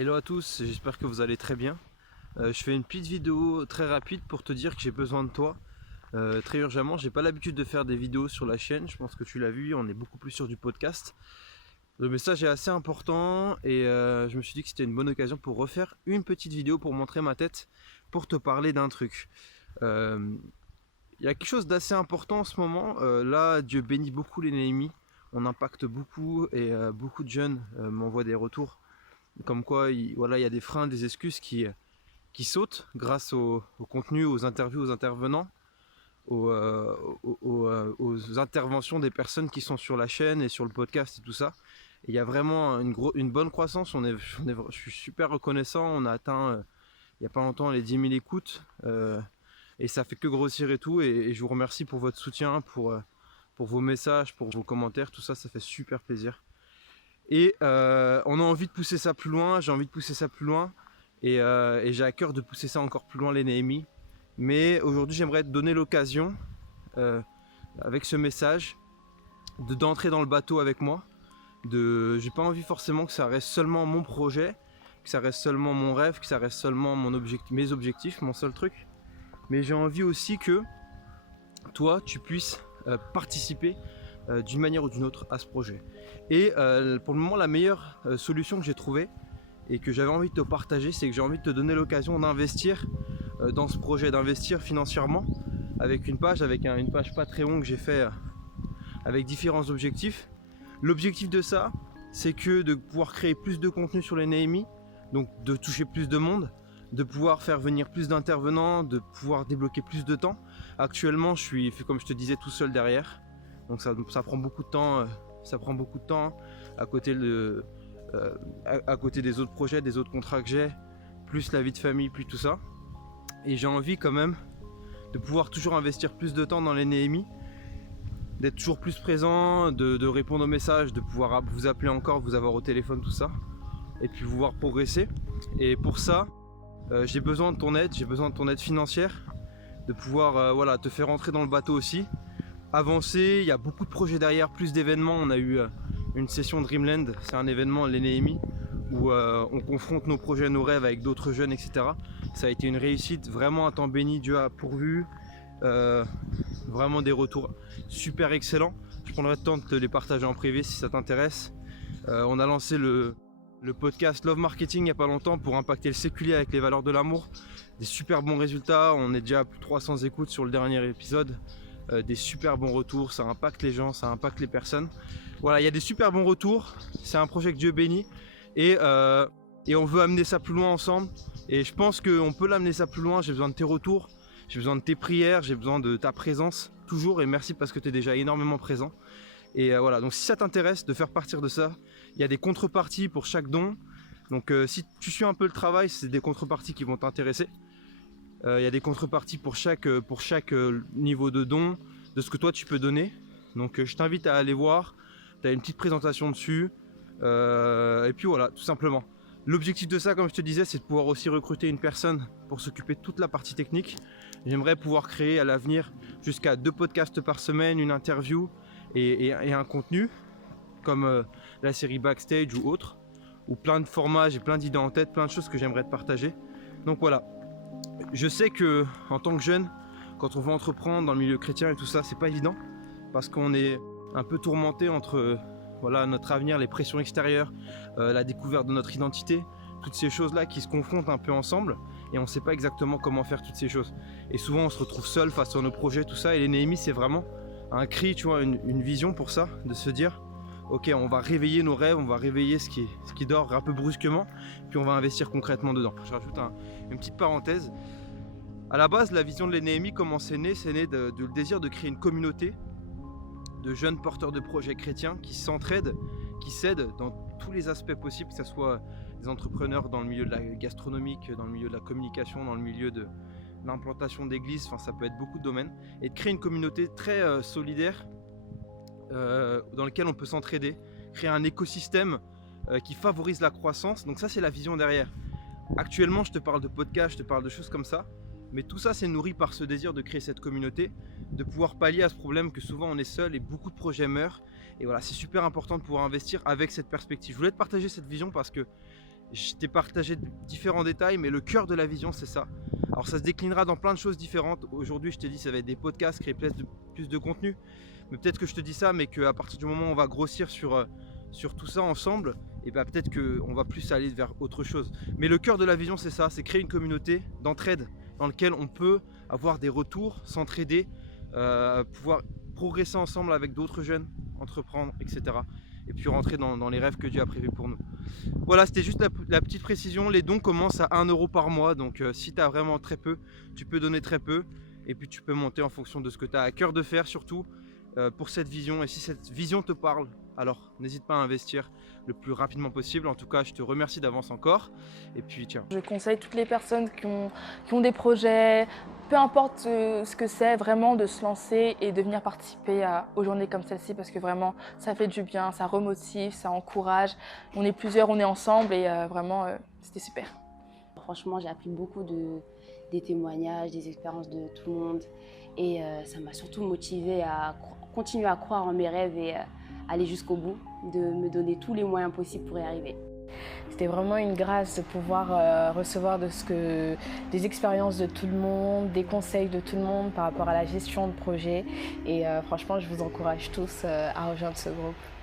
Hello à tous, j'espère que vous allez très bien. Je fais une petite vidéo très rapide pour te dire que j'ai besoin de toi très urgemment. J'ai pas l'habitude de faire des vidéos sur la chaîne, je pense que tu l'as vu, on est beaucoup plus sur du podcast. Le message est assez important et je me suis dit que c'était une bonne occasion pour refaire une petite vidéo pour montrer ma tête, pour te parler d'un truc. Il y a quelque chose d'assez important en ce moment. Là, Dieu bénit beaucoup les Néhémies, on impacte beaucoup et beaucoup de jeunes m'envoient des retours. Comme quoi, il y a des freins, des excuses qui sautent grâce au contenu, aux interviews, aux intervenants, aux interventions des personnes qui sont sur la chaîne et sur le podcast et tout ça. Et il y a vraiment une bonne croissance, je suis super reconnaissant, on a atteint il n'y a pas longtemps les 10 000 écoutes et ça fait que grossir et tout. Et je vous remercie pour votre soutien, pour vos messages, pour vos commentaires, tout ça, ça fait super plaisir. Et on a envie de pousser ça plus loin, j'ai envie de pousser ça plus loin et j'ai à cœur de pousser ça encore plus loin les Néhémies. Mais aujourd'hui j'aimerais te donner l'occasion avec ce message d'entrer dans le bateau avec moi. J'ai pas envie forcément que ça reste seulement mon projet, que ça reste seulement mon rêve, que ça reste seulement mes objectifs, mon seul truc. Mais j'ai envie aussi que toi tu puisses participer d'une manière ou d'une autre à ce projet. Et pour le moment la meilleure solution que j'ai trouvée et que j'avais envie de te partager, c'est que j'ai envie de te donner l'occasion d'investir dans ce projet, d'investir financièrement avec une page Patreon que j'ai fait avec différents objectifs. L'objectif de ça, c'est que de pouvoir créer plus de contenu sur les Néhémies, donc de toucher plus de monde, de pouvoir faire venir plus d'intervenants, de pouvoir débloquer plus de temps. Actuellement je suis, comme je te disais, tout seul derrière. Donc ça prend beaucoup de temps, à côté des autres projets, des autres contrats que j'ai, plus la vie de famille, plus tout ça. Et j'ai envie quand même de pouvoir toujours investir plus de temps dans les Néhémies, d'être toujours plus présent, de répondre aux messages, de pouvoir vous appeler encore, vous avoir au téléphone, tout ça, et puis vous voir progresser. Et pour ça, j'ai besoin de ton aide, financière, de pouvoir te faire entrer dans le bateau aussi. Avancer, il y a beaucoup de projets derrière, plus d'événements. On a eu une session Dreamland, c'est un événement les Néhémies où on confronte nos projets, nos rêves avec d'autres jeunes, etc. Ça a été une réussite, vraiment un temps béni, Dieu a pourvu, vraiment des retours super excellents. Je prendrai le temps de te les partager en privé si ça t'intéresse. On a lancé le podcast Love Marketing il n'y a pas longtemps pour impacter le séculier avec les valeurs de l'amour. Des super bons résultats, on est déjà à plus de 300 écoutes sur le dernier épisode. Des super bons retours, ça impacte les gens, ça impacte les personnes. Voilà, il y a des super bons retours, c'est un projet que Dieu bénit et on veut amener ça plus loin ensemble. Et je pense qu'on peut l'amener ça plus loin, j'ai besoin de tes retours, j'ai besoin de tes prières, j'ai besoin de ta présence toujours, et merci parce que tu es déjà énormément présent. Et voilà, donc si ça t'intéresse de faire partir de ça, il y a des contreparties pour chaque don. Donc si tu suis un peu le travail, c'est des contreparties qui vont t'intéresser. Il y a des contreparties pour chaque niveau de don, de ce que toi tu peux donner. Donc je t'invite à aller voir, tu as une petite présentation dessus. Et puis voilà, tout simplement. L'objectif de ça, comme je te disais, c'est de pouvoir aussi recruter une personne pour s'occuper de toute la partie technique. J'aimerais pouvoir créer à l'avenir jusqu'à 2 podcasts par semaine, une interview et un contenu, comme la série Backstage ou autre, ou plein de formats, j'ai plein d'idées en tête, plein de choses que j'aimerais te partager. Donc voilà. Je sais que en tant que jeune, quand on veut entreprendre dans le milieu chrétien et tout ça, c'est pas évident parce qu'on est un peu tourmenté entre notre avenir, les pressions extérieures, la découverte de notre identité, toutes ces choses là qui se confrontent un peu ensemble et on sait pas exactement comment faire toutes ces choses. Et souvent on se retrouve seul face à nos projets, tout ça. Et les Néhémies, c'est vraiment un cri, tu vois, une vision pour ça, de se dire ok, on va réveiller nos rêves, on va réveiller ce qui dort un peu brusquement, puis on va investir concrètement dedans. Je rajoute une petite parenthèse. À la base, la vision de les Néhémies, comment c'est né de le désir de créer une communauté de jeunes porteurs de projets chrétiens qui s'entraident, qui s'aident dans tous les aspects possibles, que ce soit des entrepreneurs dans le milieu de la gastronomique, dans le milieu de la communication, dans le milieu de l'implantation d'églises, enfin ça peut être beaucoup de domaines, et de créer une communauté très solidaire dans lequel on peut s'entraider, créer un écosystème qui favorise la croissance. Donc ça, c'est la vision derrière. Actuellement, je te parle de podcasts, je te parle de choses comme ça, mais tout ça, c'est nourri par ce désir de créer cette communauté, de pouvoir pallier à ce problème que souvent on est seul et beaucoup de projets meurent. Et voilà, c'est super important de pouvoir investir avec cette perspective. Je voulais te partager cette vision parce que Je t'ai partagé différents détails, mais le cœur de la vision, c'est ça. Alors ça se déclinera dans plein de choses différentes. Aujourd'hui, je t'ai dit, ça va être des podcasts, créer plus de contenu. Mais peut-être que je te dis ça, mais qu'à partir du moment où on va grossir sur tout ça ensemble, et bah peut-être qu'on va plus aller vers autre chose. Mais le cœur de la vision, c'est ça, c'est créer une communauté d'entraide dans laquelle on peut avoir des retours, s'entraider, pouvoir progresser ensemble avec d'autres jeunes, entreprendre, etc. Et puis rentrer dans les rêves que Dieu a prévus pour nous. Voilà, c'était juste la petite précision. Les dons commencent à 1 euro par mois. Donc si tu as vraiment très peu, tu peux donner très peu. Et puis tu peux monter en fonction de ce que tu as à cœur de faire, surtout pour cette vision. Et si cette vision te parle, alors n'hésite pas à investir le plus rapidement possible. En tout cas, je te remercie d'avance encore. Et puis tiens. Je conseille toutes les personnes qui ont des projets, peu importe ce que c'est, vraiment de se lancer et de venir participer aux journées comme celle-ci parce que vraiment ça fait du bien, ça remotive, ça encourage. On est plusieurs, on est ensemble et vraiment c'était super. Franchement, j'ai appris beaucoup des témoignages, des expériences de tout le monde et ça m'a surtout motivée à continuer à croire en mes rêves et aller jusqu'au bout, de me donner tous les moyens possibles pour y arriver. C'était vraiment une grâce de pouvoir recevoir des expériences de tout le monde, des conseils de tout le monde par rapport à la gestion de projet. Et franchement, je vous encourage tous à rejoindre ce groupe.